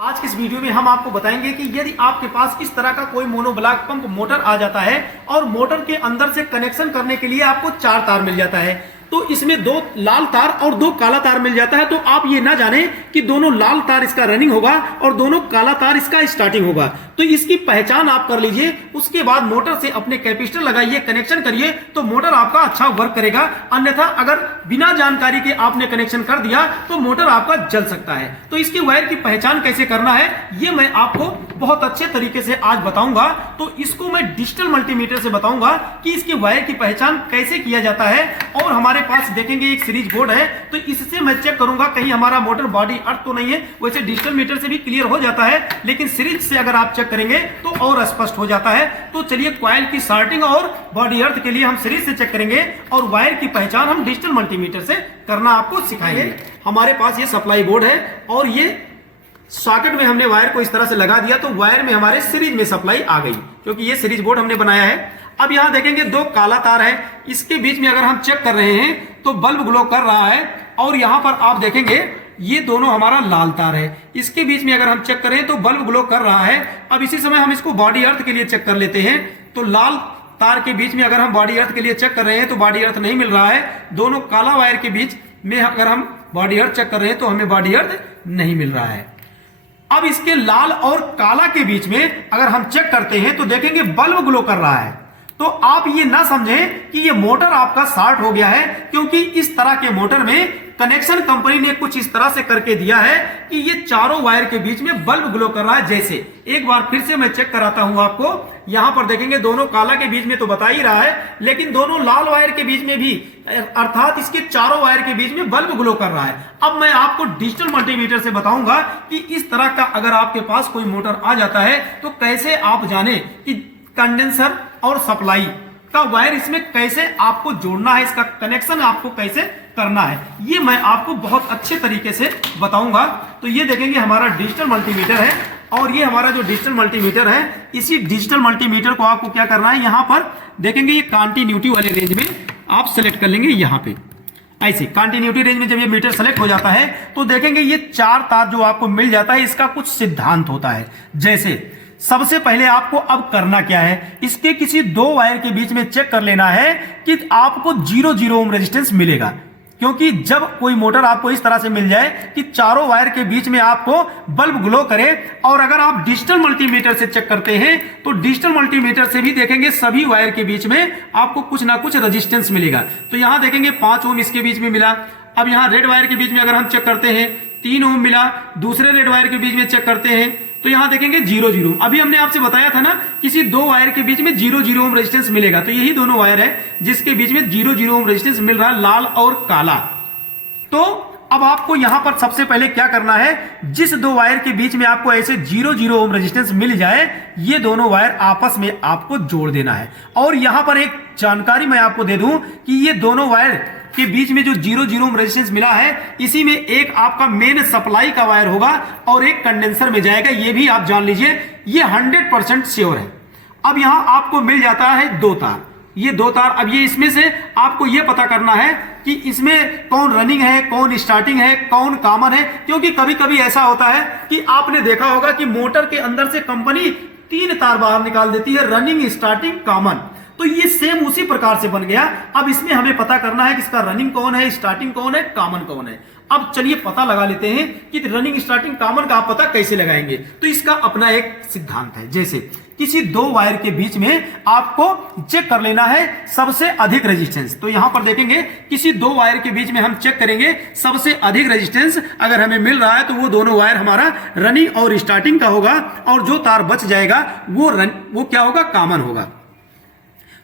आज की इस वीडियो में हम आपको बताएंगे कि यदि आपके पास इस तरह का कोई मोनोब्लॉक पंप मोटर आ जाता है और मोटर के अंदर से कनेक्शन करने के लिए आपको 4 तार मिल जाता है, तो इसमें 2 लाल तार और 2 काला तार मिल जाता है। तो आप ये ना जाने कि दोनों लाल तार इसका रनिंग होगा और दोनों काला तार इसका स्टार्टिंग होगा। तो इसकी पहचान आप कर लीजिए, उसके बाद मोटर से अपने कैपेसिटर लगाइए, कनेक्शन करिए, तो मोटर आपका अच्छा वर्क करेगा। अन्यथा अगर बिना जानकारी के आपने कनेक्शन कर दिया तो मोटर आपका जल सकता है। तो इसकी वायर की पहचान कैसे करना है ये मैं आपको बहुत अच्छे तरीके से आज बताऊंगा। तो इसको मैं डिजिटल मल्टीमीटर से बताऊंगा कि इसकी वायर की पहचान कैसे किया जाता है। और हमारे पास देखेंगे एक सीरीज बोर्ड है, तो इससे मैं चेक करूंगा कहीं हमारा मोटर बॉडी अर्थ तो नहीं है। वैसे डिजिटल मीटर से भी क्लियर हो जाता है, लेकिन सीरीज से अगर आप चेक करेंगे तो और स्पष्ट हो जाता है। तो चलिए कॉइल की शार्टिंग और बॉडी अर्थ के लिए हम सीरीज से चेक करेंगे और वायर की पहचान हम डिजिटल मल्टीमीटर से करना आपको सिखाएंगे। हमारे पास ये सप्लाई बोर्ड है और ये सॉकेट में हमने वायर को इस तरह से लगा दिया, तो वायर में हमारे सीरीज में सप्लाई आ गई, क्योंकि ये सीरीज बोर्ड हमने बनाया है। अब यहां देखेंगे 2 काला तार है, इसके बीच में अगर हम चेक कर रहे हैं तो बल्ब ग्लो कर रहा है। और यहां पर आप देखेंगे ये दोनों हमारा लाल तार है, इसके बीच में अगर हम चेक करें तो बल्ब ग्लो कर रहा है। अब इसी समय हम इसको बॉडी अर्थ के लिए चेक कर लेते हैं। तो लाल तार के बीच में अगर हम बॉडी अर्थ के लिए चेक कर रहे हैं तो बॉडी अर्थ नहीं मिल रहा है। दोनों काला वायर के बीच में अगर हम बॉडी अर्थ चेक कर रहे हैं तो हमें बॉडी अर्थ नहीं मिल रहा है। अब इसके लाल और काला के बीच में अगर हम चेक करते हैं तो देखेंगे बल्ब ग्लो कर रहा है। तो आप ये ना समझें कि ये मोटर आपका शॉर्ट हो गया है, क्योंकि इस तरह के मोटर में कनेक्शन कंपनी ने कुछ इस तरह से करके दिया है कि ये चारों वायर के बीच में बल्ब ग्लो कर रहा है। जैसे एक बार फिर से मैं चेक कराता हूं आपको। यहां पर देखेंगे दोनों काला के बीच में तो बता ही रहा है, लेकिन दोनों लाल वायर के बीच में भी, अर्थात इसके चारों वायर के बीच में बल्ब ग्लो कर रहा है। अब मैं आपको डिजिटल मल्टीमीटर से बताऊंगा कि इस तरह का अगर आपके पास कोई मोटर आ जाता है तो कैसे आप जाने कि कंडेंसर और सप्लाई का वायर इसमें कैसे आपको जोड़ना है, इसका कनेक्शन आपको कैसे करना है, ये मैं आपको बहुत अच्छे तरीके से बताऊंगा। तो ये देखेंगे हमारा डिजिटल मल्टीमीटर है और ये हमारा जो डिजिटल मल्टीमीटर है, इसी डिजिटल मल्टीमीटर को आपको क्या करना है, यहां पर देखेंगे ये कंटिन्यूटी वाले रेंज में आप सेलेक्ट कर लेंगे। यहां पे ऐसे कंटिन्यूटी रेंज में जब ये मीटर सेलेक्ट हो जाता है तो देखेंगे ये 4 तार जो आपको मिल जाता है, इसका कुछ सिद्धांत होता है। जैसे सबसे पहले आपको अब करना क्या है, इसके किसी 2 वायर के बीच में चेक कर लेना है कि आपको 0 ओम रेजिस्टेंस मिलेगा। क्योंकि जब कोई मोटर आपको इस तरह से मिल जाए कि चारों वायर के बीच में आपको बल्ब ग्लो करे, और अगर आप डिजिटल मल्टीमीटर से चेक करते हैं तो डिजिटल मल्टीमीटर से भी देखेंगे सभी वायर के बीच में आपको कुछ ना कुछ रेजिस्टेंस मिलेगा। तो यहां देखेंगे 5 ओम इसके बीच में मिला। अब यहां रेड वायर के बीच में अगर हम चेक करते हैं 3 ओम मिला। दूसरे रेड वायर के बीच में चेक करते हैं तो यहां देखेंगे 0 अभी हमने आपसे बताया था ना, किसी 2 वायर के बीच में 0 ओम रेजिस्टेंस मिलेगा। तो यही दोनों वायर है जिसके बीच में 0 ओम रेजिस्टेंस मिल रहा है, लाल और काला। तो अब आपको यहां पर सबसे पहले क्या करना है, जिस 2 वायर के बीच में आपको ऐसे 0 ओम रेजिस्टेंस मिल जाए, ये दोनों वायर आपस में आपको जोड़ देना है। और यहां पर एक जानकारी मैं आपको दे दूं कि ये दोनों वायर के बीच में जो 0 ओम रेजिस्टेंस मिला है, इसी में एक आपका मेन सप्लाई का वायर होगा और एक कंडेंसर में जाएगा। ये भी आप जान लीजिए, ये 100% श्योर है। अब यहां आपको मिल जाता है 2 तार, ये 2 तार। अब ये इसमें से आपको ये पता करना है कि इसमें कौन रनिंग है, कौन स्टार्टिंग है, कौन कॉमन है। क्योंकि कभी कभी ऐसा होता है कि आपने देखा होगा कि मोटर के अंदर से कंपनी 3 तार बाहर निकाल देती है, रनिंग, स्टार्टिंग, कॉमन। तो ये सेम उसी प्रकार से बन गया। अब इसमें हमें पता करना है कि इसका रनिंग कौन है, स्टार्टिंग कौन है, कॉमन कौन है। अब चलिए पता लगा लेते हैं कि रनिंग, स्टार्टिंग, कॉमन का आप पता कैसे लगाएंगे। तो इसका अपना एक सिद्धांत है। जैसे किसी 2 वायर के बीच में आपको चेक कर लेना है सबसे अधिक रेजिस्टेंस। तो यहां पर देखेंगे किसी 2 वायर के बीच में हम चेक करेंगे सबसे अधिक रेजिस्टेंस अगर हमें मिल रहा है तो वो दोनों वायर हमारा रनिंग और स्टार्टिंग का होगा, और जो तार बच जाएगा वो क्या होगा, कॉमन होगा।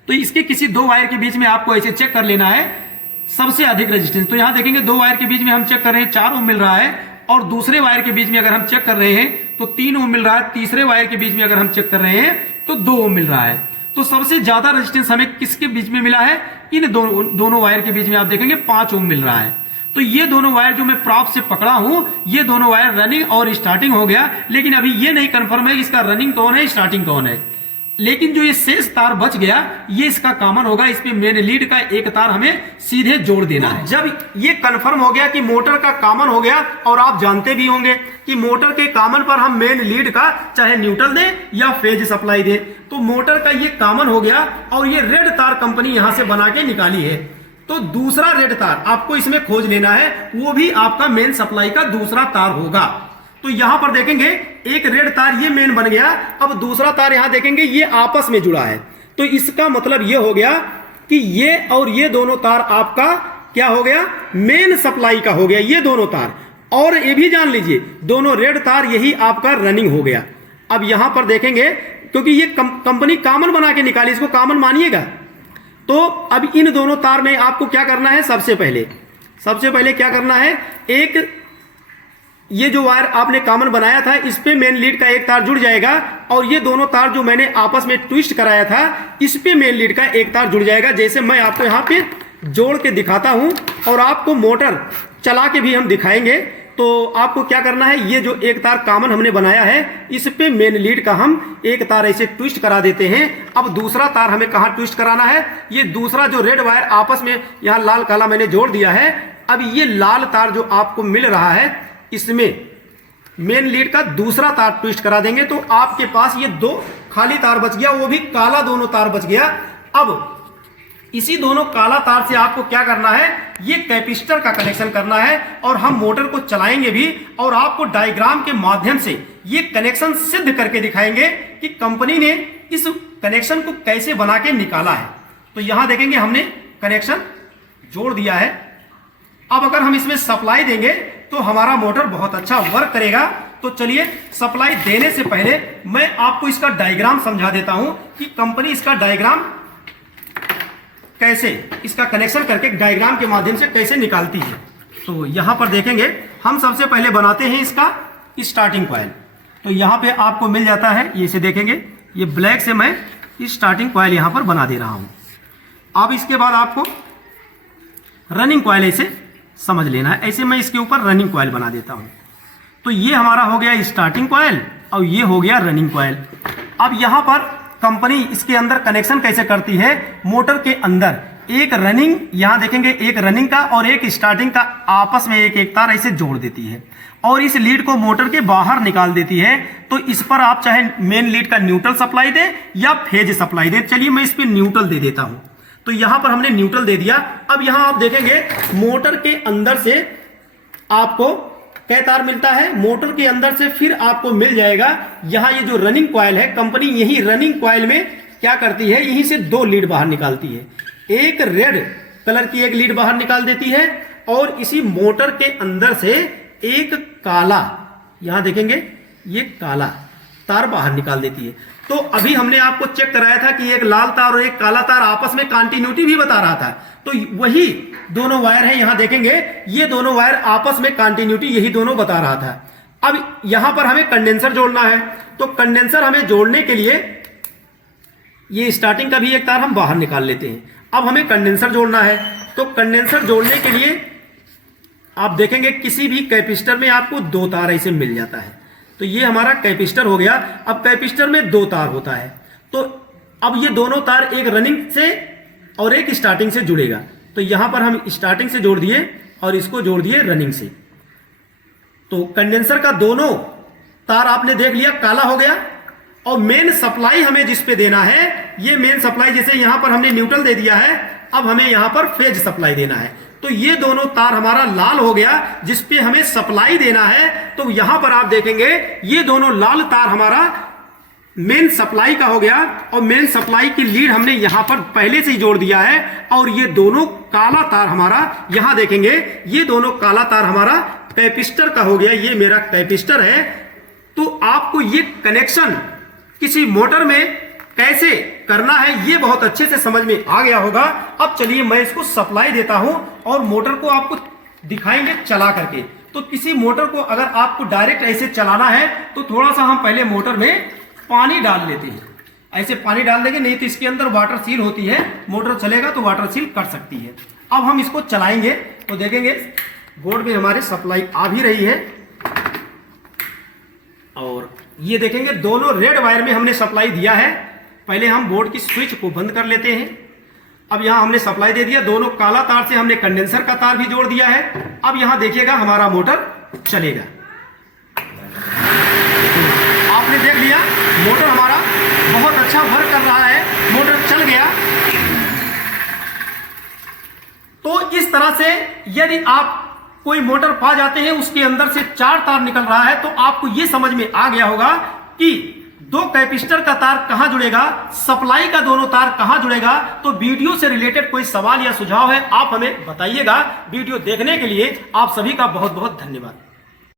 तो इसके किसी 2 वायर के बीच में आपको ऐसे चेक कर लेना है सबसे अधिक रेजिस्टेंस। तो यहां देखेंगे 2 वायर के बीच में हम चेक कर रहे हैं 4 ओम मिल रहा है, और दूसरे वायर के बीच में अगर हम चेक कर रहे हैं तो 3 ओम मिल रहा है। तीसरे वायर के बीच में अगर हम चेक कर रहे हैं तो 2 ओम मिल रहा है। तो सबसे ज्यादा रेजिस्टेंस हमें किसके बीच में मिला है, इन दोनों वायर के बीच में आप देखेंगे 5 ओम मिल रहा है। तो ये दोनों वायर जो मैं प्रॉप से पकड़ा हूं, ये दोनों वायर रनिंग और स्टार्टिंग हो गया। लेकिन अभी ये नहीं कंफर्म है इसका रनिंग कौन है, स्टार्टिंग कौन है। लेकिन जो ये शेष तार बच गया ये इसका कॉमन होगा, इस पे मेन लीड का एक तार हमें सीधे जोड़ देना है। जब ये कंफर्म हो गया कि मोटर का कॉमन हो गया, और आप जानते भी होंगे कि मोटर के कॉमन पर हम मेन लीड का चाहे न्यूट्रल दें या फेज सप्लाई दें, तो मोटर का ये कॉमन हो गया और ये रेड तार कंपनी यहां से बना के निकाली है। तो दूसरा रेड तार आपको इसमें खोज लेना है, वो भी आपका मेन सप्लाई का दूसरा तार होगा। तो यहां पर देखेंगे एक रेड तार ये मेन बन गया, अब दूसरा तार यहां देखेंगे ये आपस में जुड़ा है। तो इसका मतलब ये हो गया कि ये और ये दोनों तार आपका क्या हो गया, मेन सप्लाई का हो गया ये दोनों तार। और ये भी जान लीजिए दोनों रेड तार यही आपका रनिंग हो गया। अब यहां पर देखेंगे क्योंकि ये कंपनी कॉमन बना के निकाली, इसको कॉमन मानिएगा। तो अब इन दोनों तार में आपको क्या करना है, सबसे पहले क्या करना है, एक ये जो वायर आपने कॉमन बनाया था इस पे मेन लीड का एक तार जुड़ जाएगा, और ये दोनों तार जो मैंने आपस में ट्विस्ट कराया था इस पे मेन लीड का एक तार जुड़ जाएगा। जैसे मैं आपको यहाँ पे जोड़ के दिखाता हूं और आपको मोटर चला के भी हम दिखाएंगे। तो आपको क्या करना है, ये जो एक तार कॉमन हमने बनाया है इस पे मेन लीड का हम एक तार ऐसे ट्विस्ट करा देते हैं। अब दूसरा तार हमें कहाँ ट्विस्ट कराना है, ये दूसरा जो रेड वायर आपस में यहाँ लाल काला मैंने जोड़ दिया है, अब ये लाल तार जो आपको मिल रहा है इसमें मेन लीड का दूसरा तार ट्विस्ट करा देंगे। तो आपके पास ये दो खाली तार बच गया, वो भी काला दोनों तार बच गया। अब इसी दोनों काला तार से आपको क्या करना है, ये कैपेसिटर का कनेक्शन करना है, और हम मोटर को चलाएंगे भी और आपको डायग्राम के माध्यम से ये कनेक्शन सिद्ध करके दिखाएंगे कि कंपनी ने इस कनेक्शन को कैसे बना के निकाला है। तो यहां देखेंगे हमने कनेक्शन जोड़ दिया है। अब अगर हम इसमें सप्लाई देंगे तो हमारा मोटर बहुत अच्छा वर्क करेगा। तो चलिए सप्लाई देने से पहले मैं आपको इसका डायग्राम समझा देता हूं कि कंपनी इसका डायग्राम कैसे, इसका कनेक्शन करके डायग्राम के माध्यम से कैसे निकालती है। तो यहां पर देखेंगे हम सबसे पहले बनाते हैं इसका स्टार्टिंग कॉइल। तो यहां पे आपको मिल जाता है, ये इसे देखेंगे ये ब्लैक से मैं स्टार्टिंग कॉइल यहां पर बना दे रहा हूं। अब इसके बाद आपको रनिंग कॉइल ऐसे समझ लेना है, ऐसे मैं इसके ऊपर रनिंग कॉइल बना देता हूं। तो ये हमारा हो गया स्टार्टिंग कॉइल और ये हो गया रनिंग कॉइल। अब यहां पर कंपनी इसके अंदर कनेक्शन कैसे करती है, मोटर के अंदर एक रनिंग, यहां देखेंगे एक रनिंग का और एक स्टार्टिंग का आपस में एक एक तार ऐसे जोड़ देती है और इस लीड को मोटर के बाहर निकाल देती है। तो इस पर आप चाहे मेन लीड का न्यूट्रल सप्लाई दे या फेज सप्लाई दे। चलिए मैं इस पर न्यूट्रल दे देता हूं। तो यहां पर हमने न्यूट्रल दे दिया। अब यहां आप देखेंगे मोटर के अंदर से आपको क्या तार मिलता है, मोटर के अंदर से फिर आपको मिल जाएगा यहां ये जो रनिंग कॉइल है, कंपनी यही रनिंग कॉइल में क्या करती है, यहीं से दो लीड बाहर निकालती है। एक रेड कलर की एक लीड बाहर निकाल देती है और इसी मोटर के अंदर से एक काला, यहां देखेंगे ये काला तार बाहर निकाल देती है। तो अभी हमने आपको चेक कराया था कि एक लाल तार और एक काला तार आपस में कंटिन्यूटी भी बता रहा था। तो वही दोनों वायर है, यहां देखेंगे ये दोनों वायर आपस में कंटिन्यूटी यही दोनों बता रहा था। अब यहां पर हमें कंडेंसर जोड़ना है। तो कंडेंसर हमें जोड़ने के लिए ये स्टार्टिंग का भी एक तार हम बाहर निकाल लेते हैं। अब हमें कंडेंसर जोड़ना है। तो कंडेंसर जोड़ने के लिए आप देखेंगे किसी भी कैपेसिटर में आपको दो तार ऐसे मिल जाता है। तो ये हमारा कैपेसिटर हो गया। अब कैपेसिटर में दो तार होता है। तो अब ये दोनों तार एक रनिंग से और एक स्टार्टिंग से जुड़ेगा। तो यहां पर हम स्टार्टिंग से जोड़ दिए और इसको जोड़ दिए रनिंग से। तो कंडेंसर का दोनों तार आपने देख लिया काला हो गया। और मेन सप्लाई हमें जिस पे देना है, ये मेन सप्लाई, जैसे यहां पर हमने न्यूट्रल दे दिया है, अब हमें यहां पर फेज सप्लाई देना है। तो ये दोनों तार हमारा लाल हो गया जिस पे हमें सप्लाई देना है। तो यहां पर आप देखेंगे ये दोनों लाल तार हमारा मेन सप्लाई का हो गया और मेन सप्लाई की लीड हमने यहां पर पहले से ही जोड़ दिया है। और ये दोनों काला तार हमारा, यहां देखेंगे ये दोनों काला तार हमारा कैपेसिटर का हो गया। ये मेरा कैपेसिटर है। तो आपको ये कनेक्शन किसी मोटर में कैसे करना है ये बहुत अच्छे से समझ में आ गया होगा। अब चलिए मैं इसको सप्लाई देता हूं और मोटर को आपको दिखाएंगे चला करके। तो किसी मोटर को अगर आपको डायरेक्ट ऐसे चलाना है तो थोड़ा सा हम पहले मोटर में पानी डाल लेते हैं। ऐसे पानी डाल देंगे, नहीं तो इसके अंदर वाटर सील होती है, मोटर चलेगा तो वाटर सील कर सकती है। अब हम इसको चलाएंगे तो देखेंगे बोर्ड में हमारे सप्लाई आ भी रही है। और ये देखेंगे दोनों रेड वायर में हमने सप्लाई दिया है पहले हम बोर्ड की स्विच को बंद कर लेते हैं। अब यहाँ हमने सप्लाई दे दिया, दोनों काला तार से हमने कंडेंसर का तार भी जोड़ दिया है। अब यहाँ देखिएगा हमारा मोटर चलेगा। आपने देख लिया मोटर हमारा बहुत अच्छा वर्क कर रहा है, मोटर चल गया। तो इस तरह से यदि आप कोई मोटर पा जाते हैं, उसके अंदर से 4 तार निकल रहा है, तो आपको यह समझ में आ गया होगा कि 2 कैपेसिटर का तार कहां जुड़ेगा, सप्लाई का दोनों तार कहां जुड़ेगा। तो वीडियो से रिलेटेड कोई सवाल या सुझाव है, आप हमें बताइएगा। वीडियो देखने के लिए आप सभी का बहुत बहुत धन्यवाद।